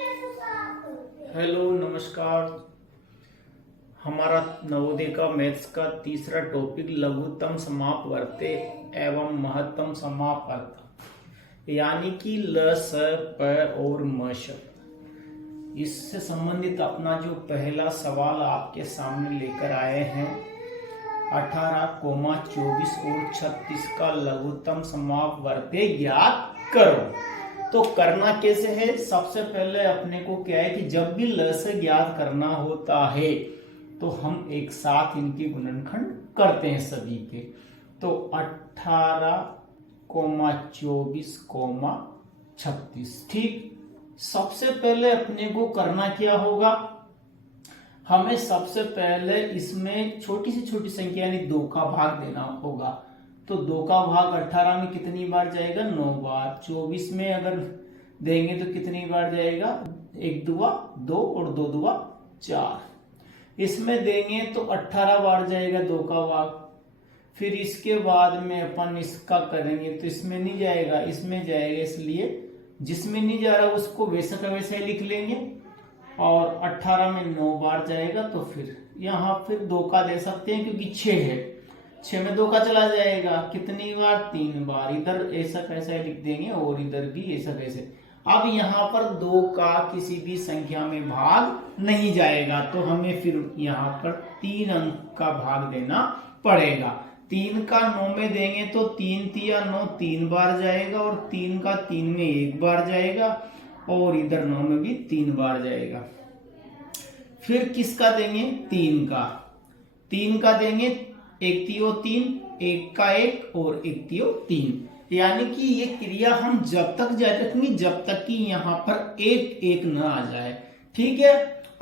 Hello नमस्कार। हमारा नवोदय का मैथ्स का तीसरा टॉपिक लघुत्तम समापवर्त एवं महत्तम समापवर्त यानी कि ल स प और म शब्द। इससे संबंधित अपना जो पहला सवाल आपके सामने लेकर आए हैं 18, 24 और 36 का लघुत्तम समापवर्त ज्ञात करो। तो करना कैसे है? सबसे पहले अपने को क्या है कि जब भी ल से ज्ञात करना होता है तो हम एक साथ इनके गुणनखंड करते हैं सभी के। तो 18, 24, 36। ठीक, सबसे पहले अपने को करना क्या होगा? हमें सबसे पहले इसमें छोटी से छोटी संख्या यानी 2 का भाग देना होगा। तो 2 का भाग 18 में कितनी बार जाएगा? 9 बार। 24 में अगर देंगे तो कितनी बार जाएगा? 1 दूआ 2 और 2 दूआ 4। इसमें देंगे तो 18 बार जाएगा 2 का भाग। फिर इसके बाद में अपन इसका करेंगे तो इसमें नहीं जाएगा, इसमें जाएगा, इसलिए जिसमें नहीं जा रहा उसको वैसा का वैसा ही लिख लेंगे। और 18 में 9 बार जाएगा तो फिर यहाँ फिर 2 का दे सकते हैं क्योंकि 6 है। 6 में 2 का चला जाएगा, कितनी बार? 3 बार। इधर ऐसा कैसा लिख देंगे और इधर भी ऐसा कैसे। अब यहाँ पर 2 का किसी भी संख्या में भाग नहीं जाएगा तो हमें फिर यहाँ पर 3 अंक का भाग देना पड़ेगा। 3 का 9 में देंगे तो 3 तिया 9 3 बार जाएगा और 3 का 3 में 1 बार जाएगा और इधर 9 में भी 3 बार जाएगा। फिर किसका देंगे? 3 का देंगे। 1 तियो 3, 1 का 1 और 1 तियो 3। यानी कि ये क्रिया हम जब तक जारी रखेंगे जब तक कि यहाँ पर 1 1 न आ जाए। ठीक है,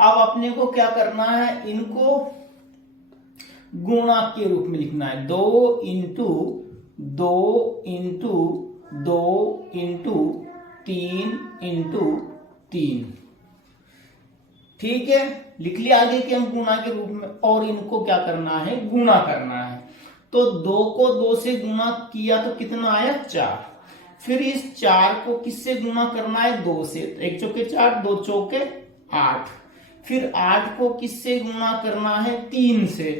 अब अपने को क्या करना है? इनको गुणा के रूप में लिखना है। 2 इंटू 2 इंटू 2 इंटू 3 इंटू 3। ठीक है, लिख लिया आगे कि हम गुणा के रूप में। और इनको क्या करना है? गुणा करना है। तो 2 को 2 से गुणा किया तो कितना आया? 4। फिर इस 4 को किससे गुणा करना है? 2 से। 1 चौके 4, 2 चौके 8। फिर 8 को किससे गुणा करना है? 3 से।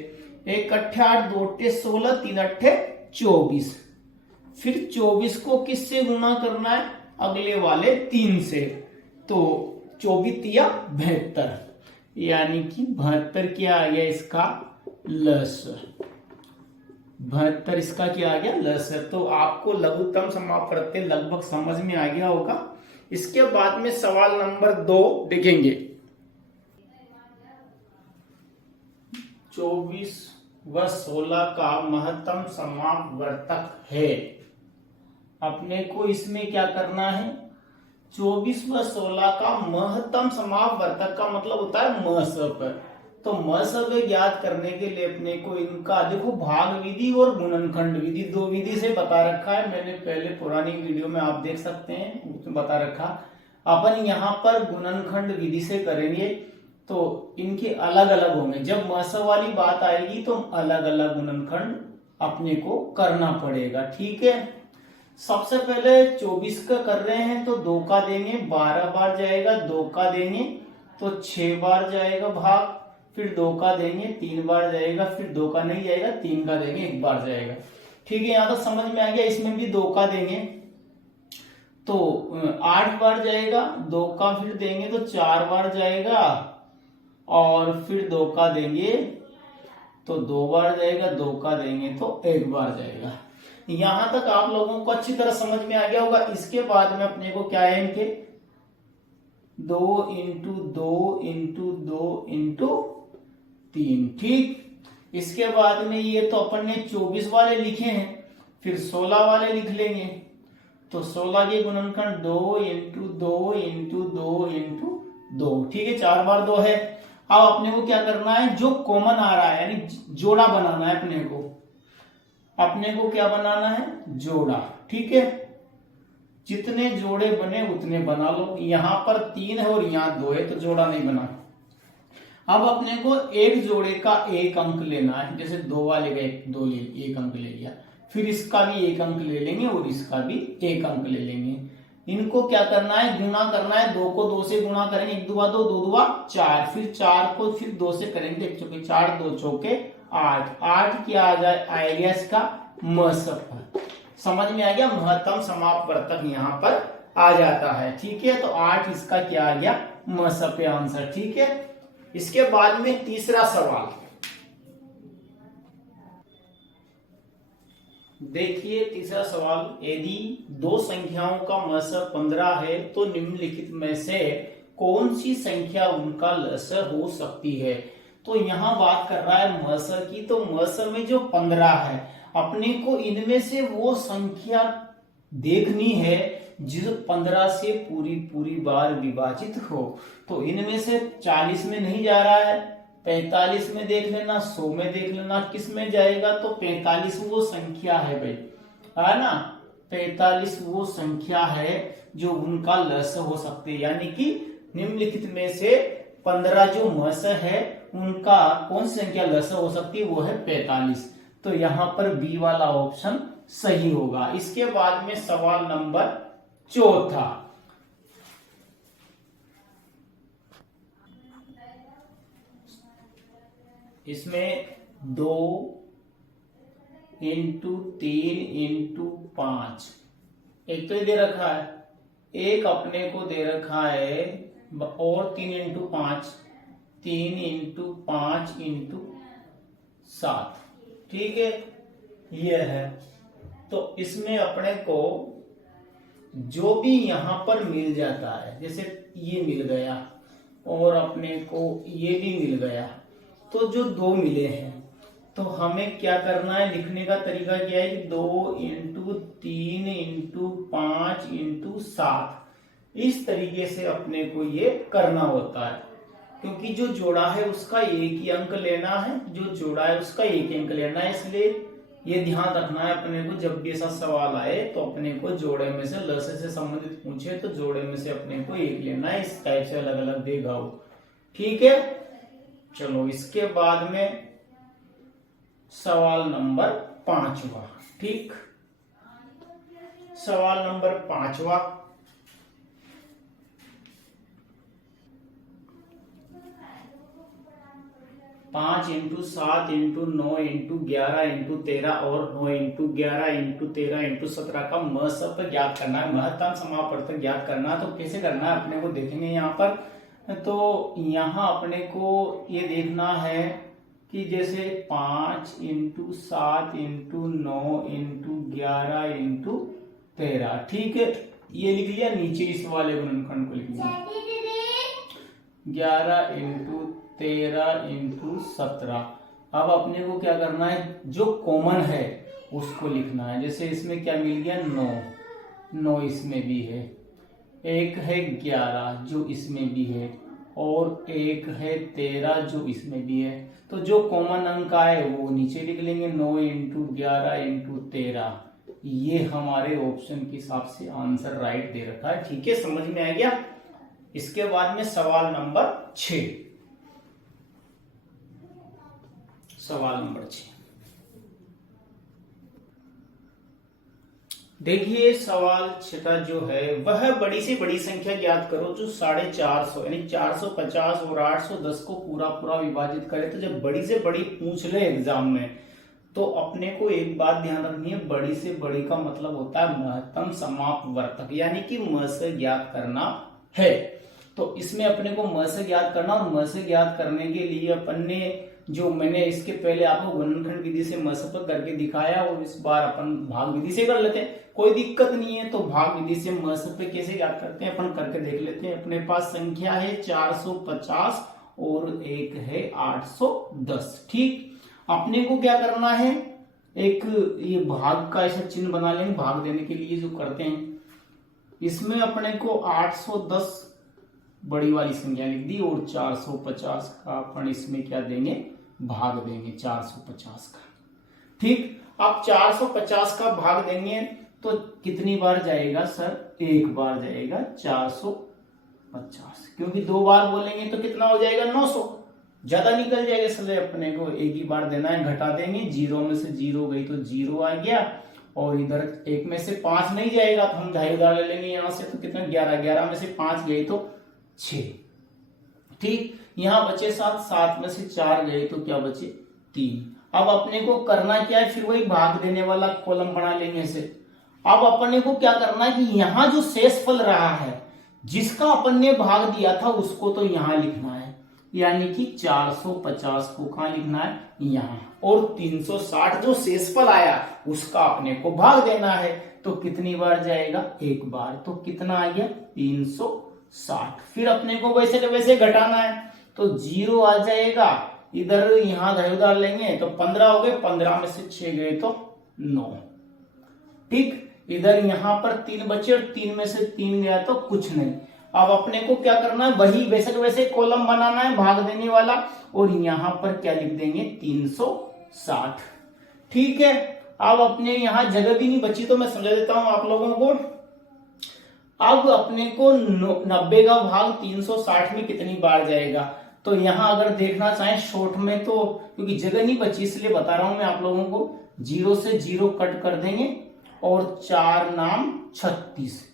1 अट्ठे 8, 2 अट्ठे 16, 3 अट्ठे 24। फिर 24 को किससे गुणा करना है? अगले वाले 3 से। तो 24 तिया 72, यानी कि 72 क्या आ गया इसका? लस। 72 इसका क्या आ गया? लस। तो आपको लघुत्तम समापवर्त लगभग समझ में आ गया होगा। इसके बाद में सवाल नंबर 2 देखेंगे। 24 व 16 का महत्तम समापवर्तक है। अपने को इसमें क्या करना है? 24 व 16 का महत्तम समापवर्तक का मतलब होता है म स प। तो म स प ज्ञात करने के लिए अपने को इनका देखो भाग विधि और गुणनखंड विधि 2 विधि से बता रखा है। मैंने पहले पुरानी वीडियो में आप देख सकते हैं, उसमें बता रखा। अपन यहाँ पर गुणनखंड विधि से करेंगे तो इनके अलग अलग होंगे। जब म स वाली बात आएगी तो अलग अलग गुणनखंड अपने को करना पड़ेगा। ठीक है, सबसे पहले 24 का कर रहे हैं तो 2 का देंगे 12 बार जाएगा। 2 का देंगे तो 6 बार जाएगा भाग। फिर 2 का देंगे 3 बार जाएगा। फिर 2 का नहीं जाएगा, 3 का देंगे 1 बार जाएगा। ठीक है, यहां तक समझ में आ गया। इसमें भी 2 का देंगे तो 8 बार जाएगा। 2 का फिर देंगे तो 4 बार जाएगा और फिर 2 का देंगे तो 2 बार जाएगा। 2 का देंगे तो 1 बार जाएगा। यहां तक आप लोगों को अच्छी तरह समझ में आ गया होगा। इसके बाद में अपने को क्या है? इनके 2 इंटू 2 इंटू 2 इंटू 3। ठीक, इसके बाद में ये तो अपन ने 24 वाले लिखे हैं, फिर 16 वाले लिख लेंगे। तो 16 के गुणनखंड 2 इंटू 2 इंटू 2 इंटू 2। ठीक है, 4 बार 2 है। अब अपने को क्या करना है? जो कॉमन आ रहा है यानी जोड़ा बनाना है अपने को। अपने को क्या बनाना है? जोड़ा। ठीक है, जितने जोड़े बने उतने बना लो। यहां पर 3 है और यहां 2 है तो जोड़ा नहीं बना। अब अपने को एक जोड़े का 1 अंक लेना है। जैसे 2 वाले का 1 अंक ले लिया, फिर इसका भी 1 अंक ले लेंगे और इसका भी 1 अंक ले लेंगे। इनको क्या करना है, गुना करना है। 2 को 2 से गुना करेंगे, 1 दूवा 2, 2 दूवा 4, फिर 4 को फिर 2 से करेंगे, 1 चौके 4, 2 चौके 8। 8 क्या आएगा इसका मसप। समझ में आ गया, महत्तम समापवर्तक यहाँ पर आ जाता है। ठीक है, तो 8 इसका क्या आ गया, मसप आंसर। ठीक है, इसके बाद में तीसरा सवाल देखिए। तीसरा सवाल, यदि दो संख्याओं का मसप 15 है तो निम्नलिखित में से कौन सी संख्या उनका लसर हो सकती है। तो यहाँ बात कर रहा है मसर की, तो मसर में जो 15 है, अपने को इनमें से वो संख्या देखनी है जो 15 से पूरी बार विभाजित हो। तो इनमें से 40 में नहीं जा रहा है, 45 में देख लेना, 100 में देख लेना, किस में जाएगा, तो 45 वो संख्या है भाई, है ना। 45 वो संख्या है जो उनका लस हो सकते हैं, यानी कि निम्नलिखित में से 15 जो मस है उनका कौन सी संख्या लस हो सकती है, वो है 45। तो यहां पर बी वाला ऑप्शन सही होगा। इसके बाद में सवाल नंबर चौथा, इसमें 2 इंटू 3 इंटू 5, एक तो ये दे रखा है, एक अपने को दे रखा है और 3 इंटू 5, 3 इंटू 5 इंटू 7। ठीक है, ये है। तो इसमें अपने को जो भी यहां पर मिल जाता है, जैसे ये मिल गया और अपने को ये भी मिल गया, तो जो 2 मिले हैं तो हमें क्या करना है, लिखने का तरीका क्या है, 2 इंटू 3 इंटू 5 इंटू 7, इस तरीके से अपने को ये करना होता है। क्योंकि जो जोड़ा है उसका एक ही अंक लेना है, जो जोड़ा है उसका एक ही अंक लेना है, इसलिए ये ध्यान रखना है अपने को। जब भी ऐसा सवाल आए तो अपने को जोड़े में से लसे से संबंधित पूछे तो जोड़े में से अपने को एक लेना है, इस टाइप से अलग अलग देगा वो। ठीक है, चलो इसके बाद में सवाल नंबर 5वां। ठीक, सवाल नंबर 5वां, 5 इंटू 7 इंटू 9 इंटू 11 इंटू 13 और 9 इंटू 11 इंटू 13 इंटू 17 का मसप ज्ञात करना है, महत्तम समापवर्तक ज्ञात करना है। तो कैसे करना है अपने को देखेंगे यहाँ पर। तो यहाँ अपने को ये देखना है कि जैसे 5 इंटू 7 इंटू 9 इंटू 11 इंटू 13, ठीक है, ये लिख लिया। नीचे इस वाले गुणनखंड को लिख लिया 11 इंटू 13 इंटू 17। अब अपने को क्या करना है, जो कॉमन है उसको लिखना है। जैसे इसमें क्या मिल गया, 9 इसमें भी है, एक है 11 जो इसमें भी है, और एक है 13 जो इसमें भी है। तो जो कॉमन अंक आए वो नीचे लिख लेंगे, 9 इंटू 11 इंटू 13। ये हमारे ऑप्शन के हिसाब से आंसर राइट दे रखा है। ठीक है, समझ में आ गया। इसके बाद में सवाल नंबर 6, सवाल नंबर 6 देखिए। सवाल 6 जो है वह बड़ी से बड़ी संख्या ज्ञात करो जो 450 यानी 450 और 810 को पूरा विभाजित करे। तो जब बड़ी से बड़ी पूछ ले एग्जाम में तो अपने को एक बात ध्यान रखनी है, बड़ी से बड़ी का मतलब होता है महत्तम समापवर्तक, यानी कि म से ज्ञात करना है। तो इसमें अपने को म से ज्ञात करना, और म से ज्ञात करने के लिए अपन ने जो मैंने इसके पहले आपको गुणनखंड विधि से मसप करके दिखाया, और इस बार अपन भाग विधि से कर लेते हैं, कोई दिक्कत नहीं है। तो भाग विधि से मसप कैसे ज्ञात करते हैं अपन करके देख लेते हैं। अपने पास संख्या है 450 और एक है 810। ठीक, अपने को क्या करना है, एक ये भाग का ऐसा चिन्ह बना लेंगे भाग देने के लिए जो करते हैं। इसमें अपने को 810 बड़ी वाली संख्या लिख दी और 450 का अपन इसमें क्या देंगे, भाग देंगे 450 का। ठीक, अब 450 का भाग देंगे तो कितनी बार जाएगा सर, एक बार जाएगा 450, क्योंकि 2 बार बोलेंगे तो कितना हो जाएगा 900, ज्यादा निकल जाएगा। इसलिए अपने को एक ही बार देना है, घटा देंगे, 0 में से 0 गई तो 0 आ गया, और इधर एक में से 5 नहीं जाएगा तो हम ढाई उधार ले लेंगे यहां से, तो कितना 11, 11 में से 5 गए तो 6। ठीक, यहां बचे 7, 7 में से 4 गए तो क्या बचे 3। अब अपने को करना क्या है, फिर वही भाग देने वाला कॉलम बना लेंगे से। अब अपने को क्या करना है कि यहां जो शेषफल रहा है जिसका अपन ने भाग दिया था उसको तो यहां लिखना है, यानी कि 450 को कहां लिखना है, यहां। और 360 जो शेषफल आया उसका अपने को भाग देना है, तो कितनी बार जाएगा, एक बार। तो कितना आ गया 360। फिर अपने को वैसे के वैसे घटाना है, तो 0 आ जाएगा, इधर यहां घाई उधार लेंगे तो 15 हो गए, 15 में से 6 गए तो 9। ठीक, इधर यहां पर 3 बचे और 3 में से 3 गया तो कुछ नहीं। अब अपने को क्या करना है, वही वैसे के वैसे कॉलम बनाना है भाग देने वाला, और यहां पर क्या लिख देंगे 360। ठीक है, अब अपने यहां जगह भी नहीं बची तो मैं समझा देता हूं आप लोगों को। अब अपने को 90 का भाग 360 में कितनी बार जाएगा, तो यहां अगर देखना चाहें शॉर्ट में, तो क्योंकि जगह नहीं बची इसलिए बता रहा हूं मैं आप लोगों को, 0 से 0 कट कर देंगे और 4 नाम 36,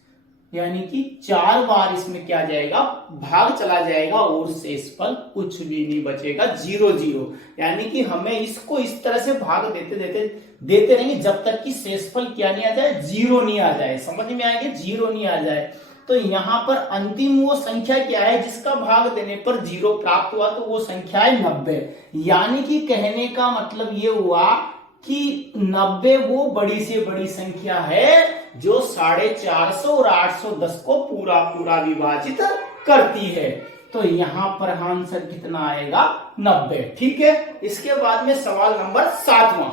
यानी कि 4 बार इसमें क्या जाएगा, भाग चला जाएगा और शेषफल कुछ भी नहीं बचेगा, 0 0। यानी कि हमें इसको इस तरह से भाग देते रहेंगे जब तक कि शेषफल क्या नहीं आ जाए, 0 नहीं आ जाए। समझ में आएंगे, 0 नहीं आ जाए। तो यहां पर अंतिम वो संख्या क्या है जिसका भाग देने पर 0 प्राप्त हुआ, तो वो संख्या है 90। यानी कि कहने का मतलब ये हुआ कि 90 वो बड़ी से बड़ी संख्या है जो 450 और 810 को पूरा पूरा विभाजित करती है। तो यहां पर आंसर कितना आएगा, 90। ठीक है, इसके बाद में सवाल नंबर 7वां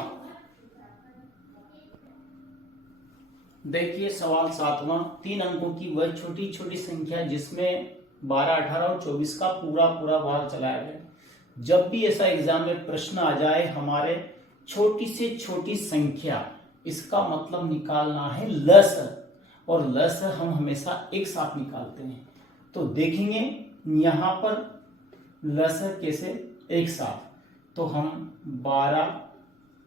देखिए। सवाल 7वां, 3 अंकों की वह छोटी छोटी संख्या जिसमें 12, 18 और 24 का पूरा पूरा भाग चलाया गया। जब भी ऐसा एग्जाम में प्रश्न आ जाए हमारे छोटी से छोटी संख्या, इसका मतलब निकालना है लसर, और लसर हम हमेशा एक साथ निकालते हैं। तो देखेंगे यहां पर लसर कैसे एक साथ, तो हम 12,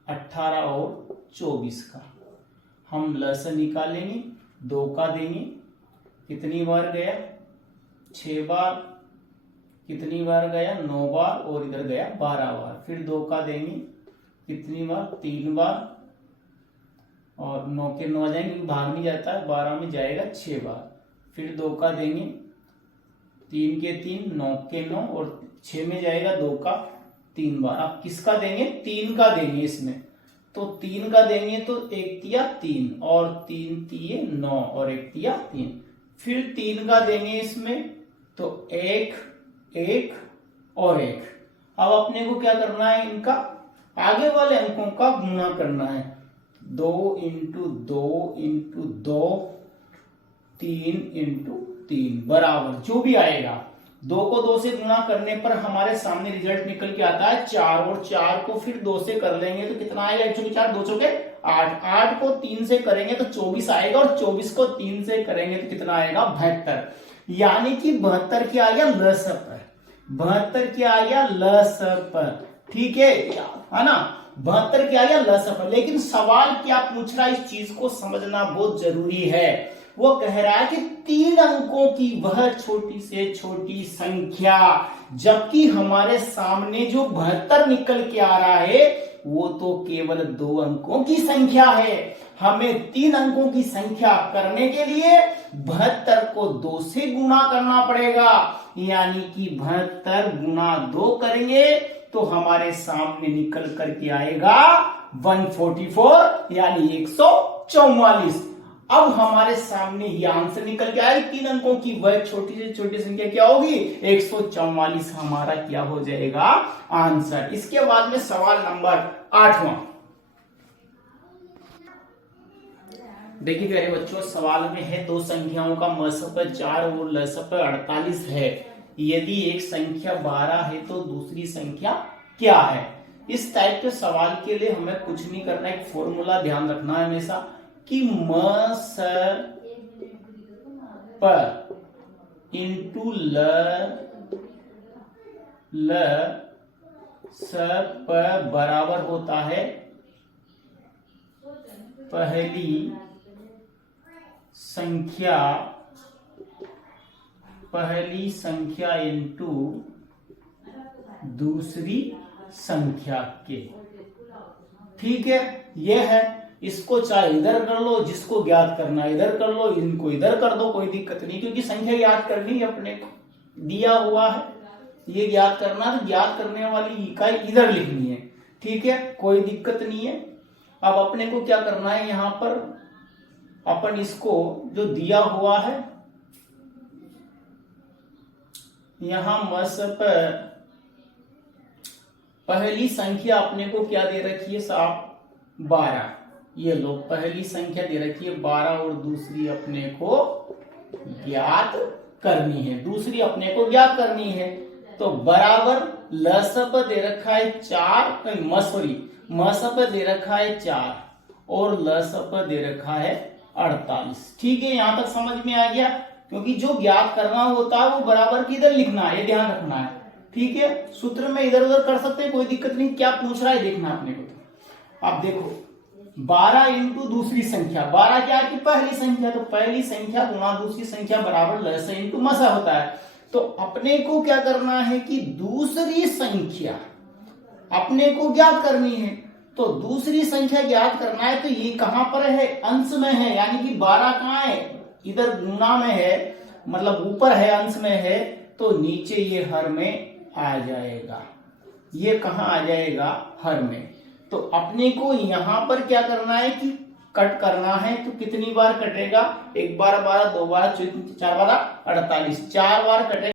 18 और 24 का हम लसर निकालेंगे, 2 का देंगे, कितनी बार गया 6 बार, कितनी बार गया 9 बार, और इधर गया 12 बार। फिर 2 का देंगे, कितनी बार 3 बार, और 9 के 9 आ जाएंगे, भाग नहीं जाता है, 12 में जाएगा 6 बार। फिर 2 का देंगे, 3 के 3, 9 के 9, और 6 में जाएगा 2 का 3 बार। अब किसका देंगे, 3 का देंगे इसमें, तो 3 का देंगे तो 1 तिया 3, और 3 तिये 9, और 1 तिया 3। फिर 3 का देंगे इसमें, तो 1 1 और 1। अब अपने को क्या करना है, इनका आगे वाले अंकों का गुणा करना है, 2 इंटू 2 इंटू 2, 3 इंटू 3 बराबर जो भी आएगा। 2 को 2 से गुणा करने पर हमारे सामने रिजल्ट निकल के आता है 4, और 4 को फिर 2 से कर लेंगे तो कितना आएगा, 1 4 2 चौके 8, 8 को 3 से करेंगे तो 24 आएगा, और 24 को 3 से करेंगे तो कितना आएगा 72। यानी कि 72 क्या आ गया लसर पर, 72 क्या आ गया लसर पर। ठीक है ना, 72 क्या आ गया लसर पर। लेकिन सवाल क्या पूछ रहा है, इस चीज को समझना बहुत जरूरी है। वो कह रहा है कि 3 अंकों की वह छोटी से छोटी संख्या, जबकि हमारे सामने जो 72 निकल के आ रहा है वो तो केवल 2 अंकों की संख्या है। हमें 3 अंकों की संख्या करने के लिए 72 को 2 से गुणा करना पड़ेगा, यानी कि 72 गुणा 2 करेंगे तो हमारे सामने निकल करके आएगा 144, यानी 144। अब हमारे सामने ये आंसर निकल के आएगा, 3 अंकों की वह छोटी से छोटी संख्या क्या होगी 144, हमारा क्या हो जाएगा आंसर। इसके बाद में सवाल नंबर 8वां देखिए प्यारे बच्चों, सवाल में है 2 संख्याओं का मसप 4 और लसप 48 है। यदि एक संख्या 12 है तो दूसरी संख्या क्या है। इस टाइप के सवाल के लिए हमें कुछ नहीं करना, एक फॉर्मूला ध्यान रखना है हमेशा कि मसप इंटू लसप बराबर होता है पहली संख्या इंटू दूसरी संख्या के। ठीक है, यह है। इसको चाहे इधर कर लो, जिसको ज्ञात करना है इधर कर लो, इनको इधर कर दो, कोई दिक्कत नहीं, क्योंकि संख्या ज्ञात करनी है अपने को, दिया हुआ है ये ज्ञात करना, तो ज्ञात करने वाली इकाई इधर लिखनी है। ठीक है, कोई दिक्कत नहीं है। अब अपने को क्या करना है, यहां पर अपन इसको जो दिया हुआ है यहां पहली संख्या अपने को क्या दे रखी है साहब, 12। ये लो, पहली संख्या दे रखी है 12 और दूसरी अपने को ज्ञात करनी है, दूसरी अपने को ज्ञात करनी है। तो बराबर लसप दे रखा है 4, मसप दे रखा है 4 और लसप दे रखा है 48। ठीक है, यहां तक समझ में आ गया। क्योंकि जो ज्ञात करना होता है वो बराबर किधर लिखना है, ये ध्यान रखना है। ठीक है, सूत्र में इधर उधर कर सकते हैं, कोई दिक्कत नहीं। क्या पूछ रहा है देखना अपने को। तो अब देखो 12 इंटू दूसरी संख्या, 12 क्या की पहली संख्या, तो पहली संख्या गुणा दूसरी संख्या बराबर लस इंटू मसा होता है। तो अपने को क्या करना है कि दूसरी संख्या अपने को ज्ञात करनी है। तो दूसरी संख्या ज्ञात करना है, तो ये कहां पर है, अंश में है, यानी कि 12 कहां है, इधर गुणा में है, मतलब ऊपर है, अंश में है, तो नीचे ये हर में आ जाएगा। ये कहां आ जाएगा, हर में। तो अपने को यहां पर क्या करना है कि कट करना है। तो कितनी बार कटेगा, 1 बार 12, 2 बार 4 बार 48, 4 बार कटेगा।